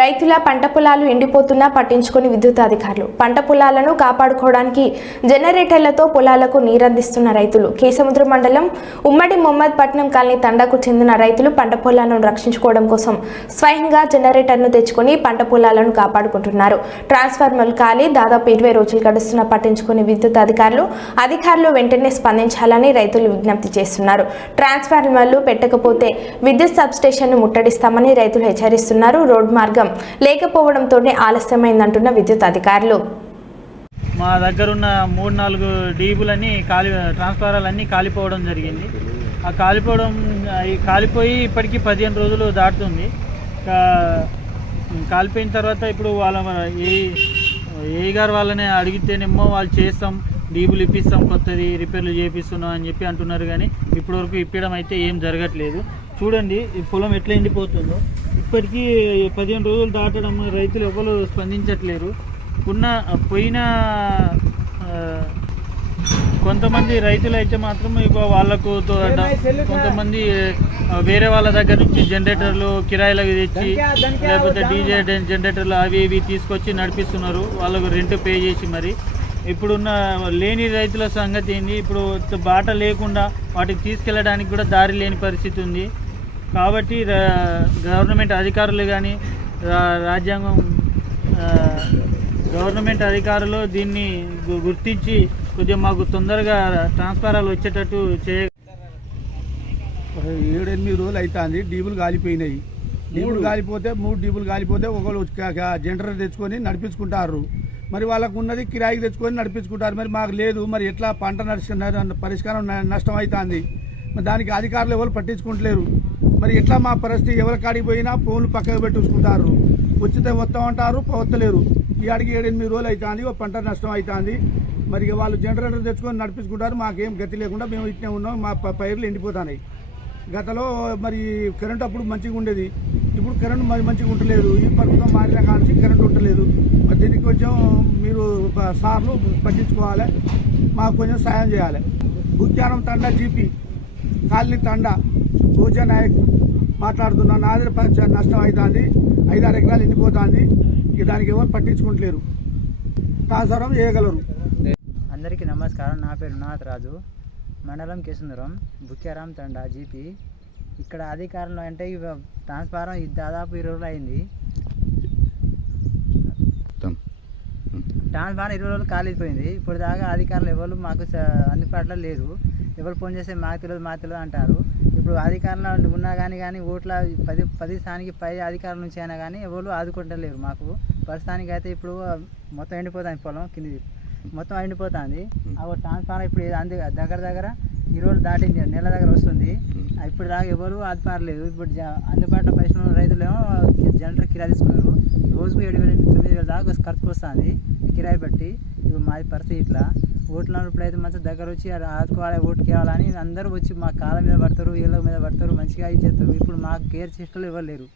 రైతుల పంట పొలాలు ఎండిపోతున్నా పట్టించుకుని విద్యుత్ అధికారులు పంట పొలాలను కాపాడుకోవడానికి జనరేటర్లతో పొలాలకు నీరందిస్తున్న రైతులు. కేసముద్ర మండలం ఉమ్మడి మొహమ్మద్పట్నం కాలనీ తండాకు చెందిన రైతులు పంట పొలాలను రక్షించుకోవడం కోసం స్వయంగా జనరేటర్ను తెచ్చుకొని పంట పొలాలను కాపాడుకుంటున్నారు. ట్రాన్స్ఫార్మర్లు కాలి దాదాపు ఇరవై రోజులు గడుస్తున్న పట్టించుకుని విద్యుత్ అధికారులు అధికారులు వెంటనే స్పందించాలని రైతులు విజ్ఞప్తి చేస్తున్నారు. ట్రాన్స్ఫార్మర్లు పెట్టకపోతే విద్యుత్ సబ్స్టేషన్ను ముట్టడిస్తామని రైతులు హెచ్చరిస్తున్నారు. రోడ్ మార్గం లేకపోవడంతోనే ఆలస్యమైందంటున్న విద్యుత్ అధికారులు. మా దగ్గర ఉన్న మూడు నాలుగు డీబులన్నీ కాలి ట్రాన్స్ఫారాలన్నీ కాలిపోవడం జరిగింది. ఆ కాలిపోవడం కాలిపోయి ఇప్పటికీ పదిహేను రోజులు దాటుతుంది. కాలిపోయిన తర్వాత ఇప్పుడు వాళ్ళ ఏ ఏ గారు వాళ్ళని అడిగితేనేమో వాళ్ళు చేస్తాం డీబులు ఇప్పిస్తాం కొత్తది రిపేర్లు చేపిస్తున్నాం అని చెప్పి అంటున్నారు కానీ ఇప్పటివరకు ఇప్పడం అయితే ఏం జరగట్లేదు. చూడండి ఈ పొలం ఎట్లా ఎండిపోతుందో. ఇప్పటికీ పదిహేను రోజులు దాటడం రైతులు ఎవరు స్పందించట్లేరు. ఉన్న పోయిన కొంతమంది రైతులు అయితే మాత్రం ఇక వాళ్ళకు కొంతమంది వేరే వాళ్ళ దగ్గర నుంచి జనరేటర్లు కిరాయిలకు తెచ్చి లేకపోతే డీజే జనరేటర్లు అవి ఇవి తీసుకొచ్చి నడిపిస్తున్నారు. వాళ్ళకు రెంట్ పే చేసి మరి. ఇప్పుడున్న లేని రైతుల సంగతి ఏంది? ఇప్పుడు బాట లేకుండా వాటికి తీసుకెళ్ళడానికి కూడా దారి లేని పరిస్థితి ఉంది. కాబట్టి గవర్నమెంట్ అధికారులు కానీ రాజ్యాంగం గవర్నమెంట్ అధికారులు దీన్ని గుర్తించి కొద్దిగా మాకు తొందరగా ట్రాన్స్ఫారాలు వచ్చేటట్టు చేయ ఏడు ఎనిమిది రోజులు అవుతుంది డీబులు కాలిపోయినాయి. డీబులు కాలిపోతే మూడు డీబులు కాలిపోతే ఒకళ్ళు జనరేటర్ తెచ్చుకొని నడిపించుకుంటారు. మరి వాళ్ళకు ఉన్నది కిరాయికి తెచ్చుకొని నడిపించుకుంటారు. మరి మాకు లేదు. మరి ఎట్లా పంట నష్ట పరిష్కారం నష్టం అవుతుంది మరి దానికి అధికారులు ఎవరు పట్టించుకుంటలేరు. మరి ఎట్లా మా పరిస్థితి ఎవరి కాడికి పోయినా ఫోన్లు పక్కకు పెట్టుకుంటారు వచ్చితే వస్తాం అంటారు వస్తలేరు ఈ అడిగి ఏడెనిమిది రోజులు అవుతుంది ఓ పంట నష్టం అవుతుంది మరి ఇక వాళ్ళు జనరేటర్ తెచ్చుకొని నడిపించుకుంటారు మాకేం గతి లేకుండా మేము ఇట్నే ఉన్నాం మా పైర్లు ఎండిపోతున్నాయి. గతలో మరి కరెంట్ అప్పుడు మంచిగా ఉండేది. ఇప్పుడు కరెంట్ మరి మంచిగా ఉండలేదు. ఈ ప్రభుత్వం మారిన కాంచి కరెంట్ ఉండలేదు. మరి దీనికి కొంచెం మీరు సార్లు పట్టించుకోవాలి. మాకు కొంచెం సాయం చేయాలి. బుక్యానం తండ జీపీ. కాలనీ తండా పూజా నాయక్ మాట్లాడుతున్నా. నాది నష్టం అవుతుంది ఐదారు ఎకరాలు ఎండిపోతుంది. ఇక దానికి ఎవరు పట్టించుకుంటలేరు. ట్రాన్స్ఫారం చేయగలరు అందరికీ నమస్కారం. నా పేరు నాథ్ రాజు. మండలం కేసుందరం బుక్యారాం తండా జీపీ ఇక్కడ అధికారంలో అంటే ఇవ ట్రాన్స్ఫారం ఇది దాదాపు ఇరవై రోజులు అయింది. ట్రాన్స్ఫారం ఇరవై రోజులు కాలిపోయింది ఇప్పుడు దాకా అధికారులు ఎవరు మాకు అందుబాటులో లేరు. ఎవరు ఫోన్ చేస్తే మాకు తెలియదు మాకు తెలియదు అంటారు. ఇప్పుడు అధికారంలో ఉన్నా కానీ కానీ ఓట్ల పది పది స్థానికి పై అధికారుల నుంచి అయినా కానీ ఎవరు ఆదుకుంటలేరు మాకు. ప్రస్తుతానికి అయితే ఇప్పుడు మొత్తం ఎండిపోతుంది పొలం కింది మొత్తం ఎండిపోతుంది. ఆ ట్రాన్స్ఫారం ఇప్పుడు అంది దగ్గర దగ్గర ఈ రోజు దాటి నెల దగ్గర వస్తుంది. ఇప్పుడు దాకా ఎవరు ఆదుపారలేదు ఇప్పుడు జ- అందుబాటులో పైసలు ఉన్న రైతులేమో జనరేటర్ కిరాయి తీసుకున్నారు. రోజుకు ఏడు వేల తొమ్మిది వేల దాకా ఖర్చు వస్తుంది. కిరాయి పెట్టి ఇప్పుడు మాది పరిస్థితి ఇట్లా. ఓట్లు అన్నప్పుడు అయితే మంచిగా దగ్గర వచ్చి ఆదుకోవాలి ఓటు కేవాలని అందరూ వచ్చి మా కాళ్ళ మీద పడతారు ఇళ్ళ మీద పడతారు మంచిగా ఇది చేస్తారు. ఇప్పుడు మాకు కేర్ చేసేటోళ్ళు ఎవరు లేరు.